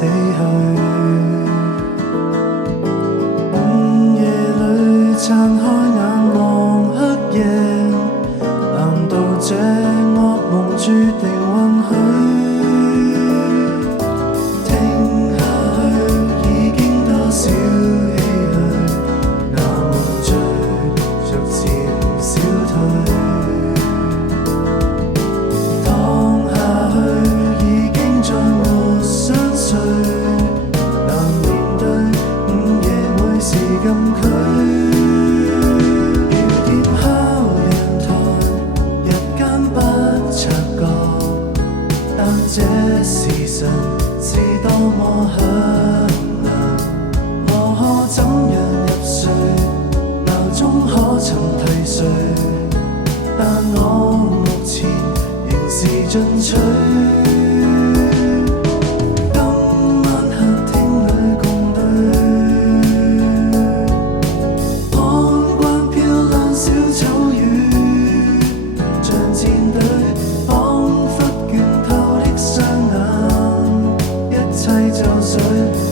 死去。午夜裏撐開眼望黑夜，難道這惡夢注定允許？聽下去已經多少唏噓，那夢隨逐漸消退。躺下去已經再沒相隨，難面對午夜每時禁區。搖碟敲陽台，日間不察覺，但這時辰是多麼響亮。我可怎樣入睡？鬧鐘可曾提睡？但我目前仍是進取。今晚客廳裏共對，看慣漂亮小丑魚，像戰隊，彷彿倦透的雙眼，一切就緒。